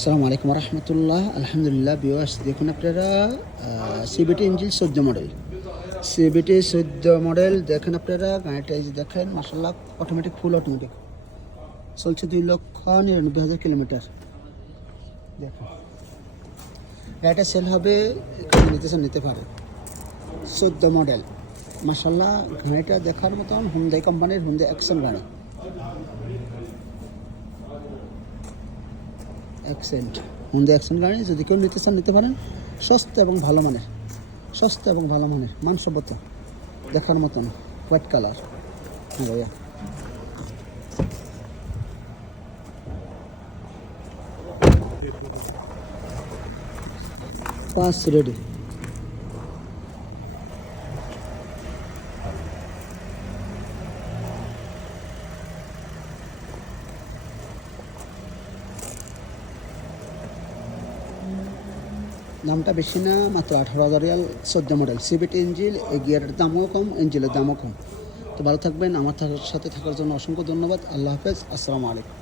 আসসালামু আলাইকুম রহমতুল্লাহ। আলহামদুলিল্লাহ ভিউয়ার্স, দেখুন আপনারা CBT engine 14 model, CBT 14 model দেখেন আপনারা। গাড়িটা এই যে দেখেন, মাশাআল্লাহ অটোমেটিক, ফুল অটোমেটিক চলছে 2,99,000 কিলোমিটার। দেখুন গাড়িটা সেল হবে, নিতে পারে। 14 মডেল মাশাআল্লাহ, গাড়িটা দেখার মতন। হুন্ডাই কোম্পানির হুন্ডাই অ্যাকশন গাড়ি, হুন্ডাই অ্যাকশন গাড়ি। যদি কেউ নিতে চান নিতে পারেন। সস্তা এবং ভালো মানের, মানসম্মত, দেখার মতন, হোয়াইট কালার। হ্যাঁ ভাইয়া, পাস রেডি। দামটা বেশি না, মাত্র 18,000 রিয়াল। 14 মডেল সিবিটি ইঞ্জিন, গিয়ারের দামও কম, ইঞ্জিনের দামও কম। তো ভালো থাকবেন। আমার সাথে থাকার জন্য অসংখ্য ধন্যবাদ। আল্লাহ হাফেজ, আসসালামু আলাইকুম।